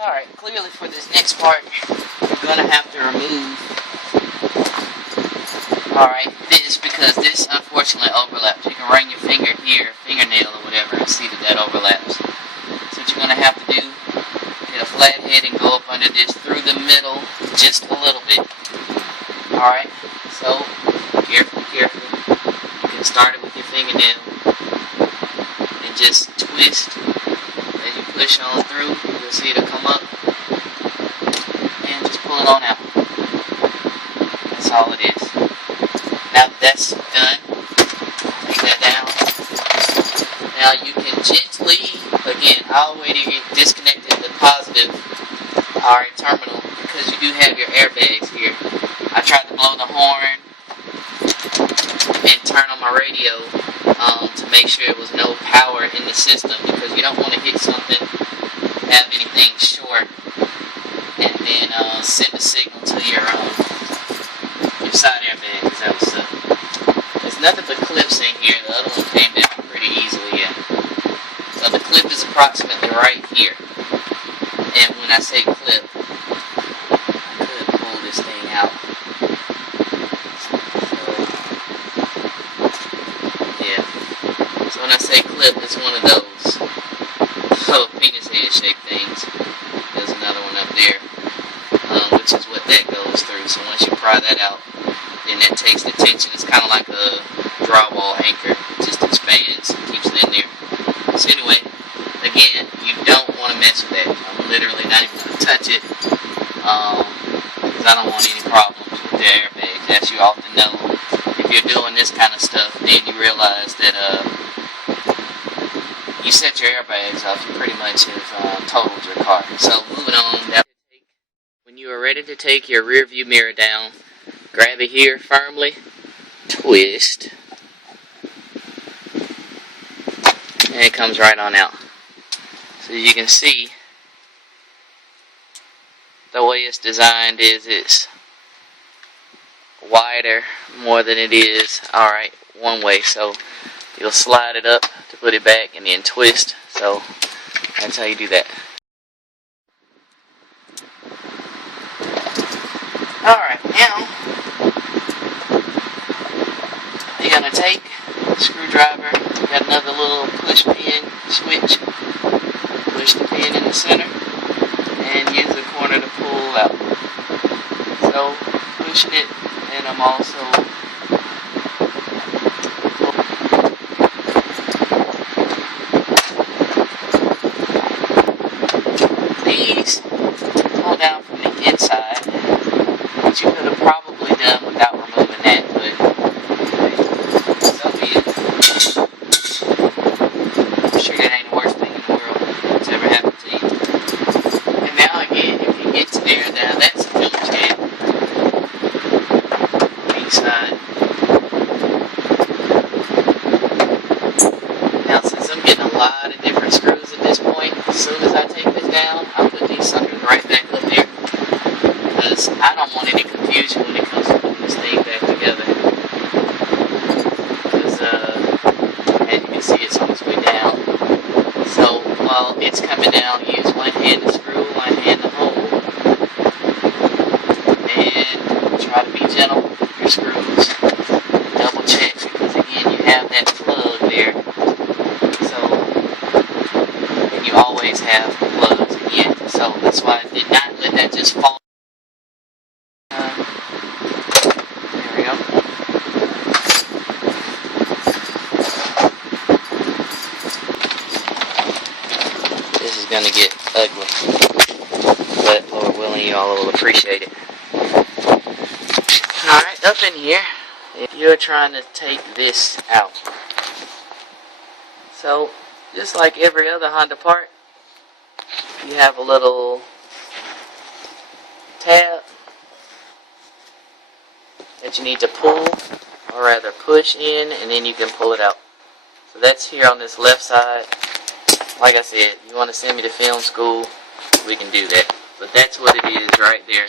Alright, clearly for this next part, you're going to have to remove, alright, this, because this unfortunately overlaps. You can run your finger here, fingernail or whatever, and see that that overlaps. So what you're going to have to do, get a flat head and go up under this through the middle just a little bit. Alright, so carefully, you can start it with your fingernail and just twist. As you push on through, you'll see it'll come up and just pull it on out. That's all it is. Now that that's done, take that down. Now you can gently, again, I already disconnected the positive terminal because you do have your airbags here. I tried to blow the horn and turn on my radio to make sure there was no power in the system, because you don't want to hit something, have anything short, and then send a signal to your side airbag, because that was there's nothing but clips in here. The other one came down pretty easily. So the clip is approximately right here, and when I say clip, I could pull this thing out. So when I say clip, it's one of those penis head shaped things. There's another one up there, which is what that goes through. So once you pry that out, then that takes the tension. It's kind of like a drywall anchor. It just expands and keeps it in there. So anyway, again, you don't want to mess with that. I'm literally not even going to touch it, because I don't want any problems with the airbags. As you often know, if you're doing this kind of stuff, then you realize that you set your airbags off, you pretty much have totaled your car. So moving on, when you are ready to take your rear view mirror down, grab it here firmly, twist, and it comes right on out. So you can see the way it's designed is it's wider more than it is one way. So you'll slide it up to put it back and then twist. So that's how you do that. Alright, now you're going to take the screwdriver, got another little push pin switch, push the pin in the center and use the corner to pull out. So pushing it, and I'm also these pull down from the inside, which you could have probably done without removing that, but so be it. I'm sure that ain't the worst thing in the world that's ever happened to you. And now again, if you get to there, now that's a Phillips head on each side. Now since I'm getting a lot of different screws at this point, as soon as I take this down, I'll put these suckers right back up there, because I don't want any confusion when it comes to putting this thing back together. Because as you can see, it's on its way down. So while it's coming down, use one hand to screw, one hand to hold, and try to be gentle with your screws. Double check, because again, you have that plug there. So, and you always have plugs again. So that's why I did not let that just fall. There we go. This is going to get ugly, but Lord willing, you all will appreciate it. Alright, up in here, if you're trying to take this out. So, just like every other Honda part, you have a little tab that you need to pull, or rather push in, and then you can pull it out. So that's here on this left side. Like I said, if you want to send me to film school, we can do that. But that's what it is right there.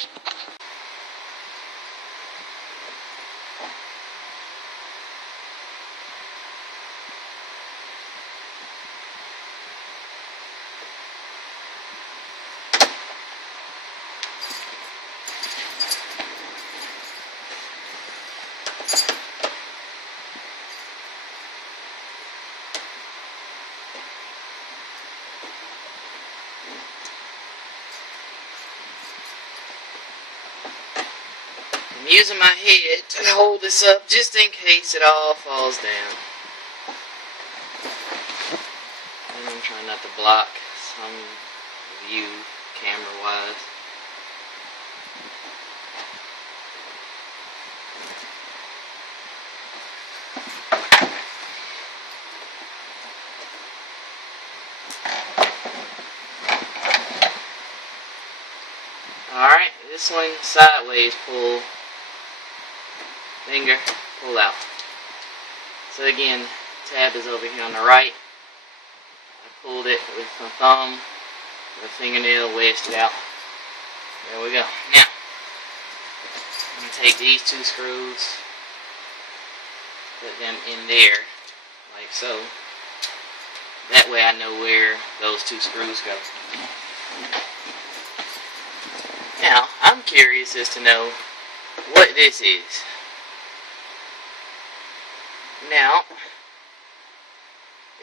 I'm using my head to hold this up just in case it all falls down. And I'm trying not to block some view camera-wise. Alright, this one sideways, pull, finger, pull out. So again, tab is over here on the right. I pulled it with my thumb, with a fingernail, wedged it out. There we go. Now, I'm going to take these two screws, put them in there, like so. That way I know where those two screws go. Now, I'm curious as to know what this is. Now,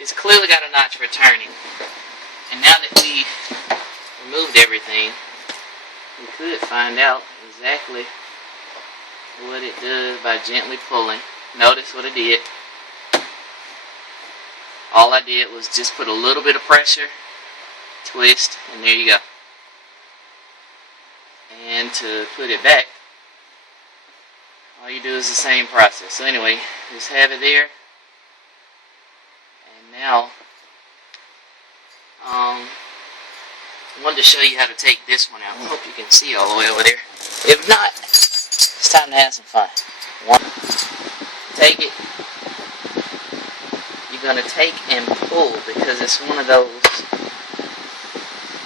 it's clearly got a notch for turning. And now that we've removed everything, we could find out exactly what it does by gently pulling. Notice what I did. All I did was just put a little bit of pressure, twist, and there you go. And to put it back, all you do is the same process. So anyway, just have it there. And now, I wanted to show you how to take this one out. I hope you can see all the way over there. If not, it's time to have some fun. Take it. You're going to take and pull because it's one of those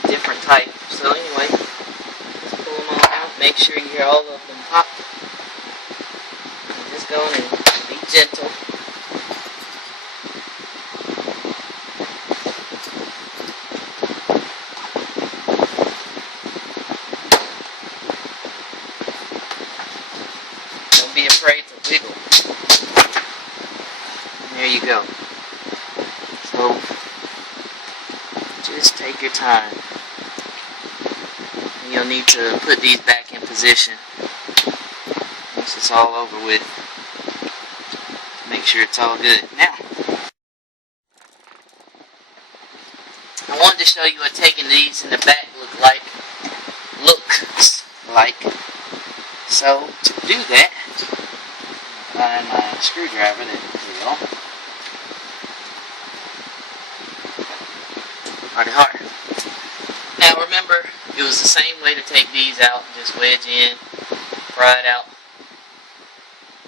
different types. So anyway, just pull them all out. Make sure you hear all of them pop. And just go in and be gentle. Don't be afraid to wiggle. And there you go. So, just take your time. And you'll need to put these back in position once it's all over with. Make sure it's all good. Now, I wanted to show you what taking these in the back looks like. So, to do that, find my screwdriver. There we go. Harder. Now remember, it was the same way to take these out. Just wedge in, pry it out.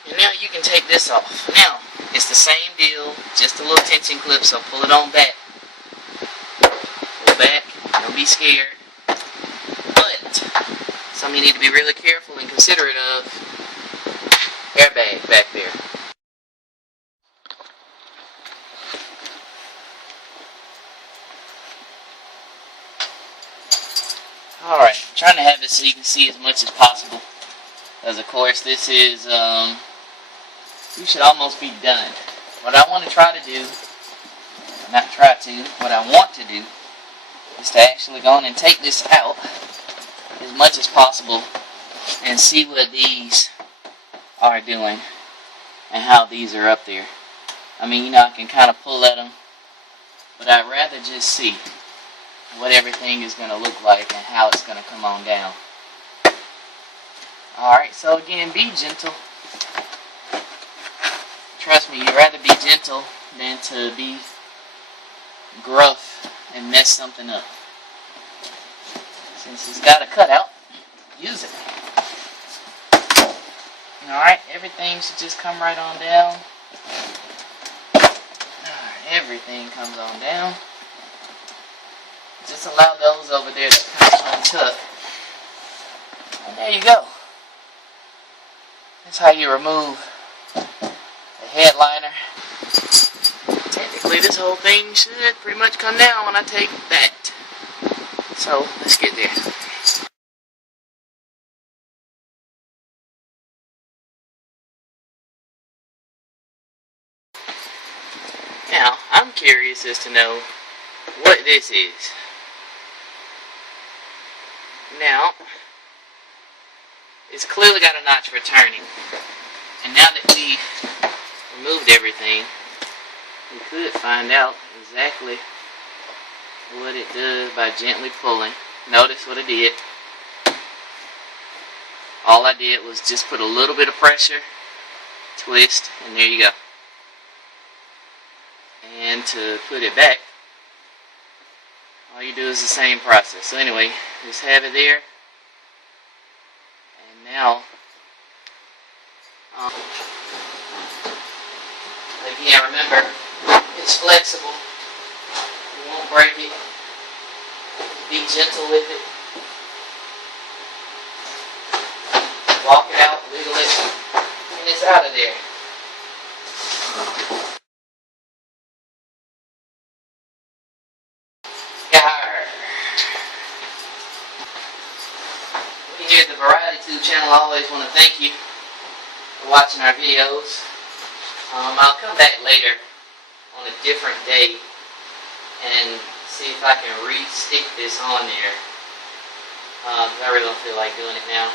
And now you can take this off. Now, it's the same deal, just a little tension clip, so pull it on back. Pull back, don't be scared. But, something you need to be really careful and considerate of, airbag back there. Alright, I'm trying to have it so you can see as much as possible. Because of course this is, you should almost be done. What I want to try to do, what I want to do, is to actually go in and take this out as much as possible and see what these are doing and how these are up there. I mean, you know, I can kind of pull at them, but I'd rather just see what everything is going to look like and how it's going to come on down. Alright, so again, be gentle. Trust me, you'd rather be gentle than to be gruff and mess something up. Since it's got a cutout, use it. Alright, everything should just come right on down. Everything comes on down. Just allow those over there to kind of untuck. And there you go. That's how you remove the headliner. Technically, this whole thing should pretty much come down when I take that. So, let's get there. Now, I'm curious as to know what this is. Now, it's clearly got a notch for turning. And now that we removed everything, we could find out exactly what it does by gently pulling. Notice what I did. All I did was just put a little bit of pressure, twist, and there you go. And to put it back, all you do is the same process. So anyway, just have it there. And now, again, remember, it's flexible. You won't break it. Be gentle with it. Walk it out, wiggle it, and it's out of there. We here at the Variety Tube channel, I always want to thank you for watching our videos. I'll come back later on a different day and see if I can re-stick this on there. I really don't feel like doing it now.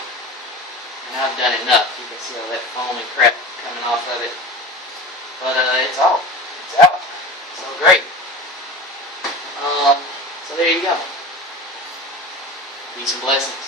And I've done enough. You can see all that foam and crap coming off of it. But it's off. It's out. So great. So there you go. Peace and blessings.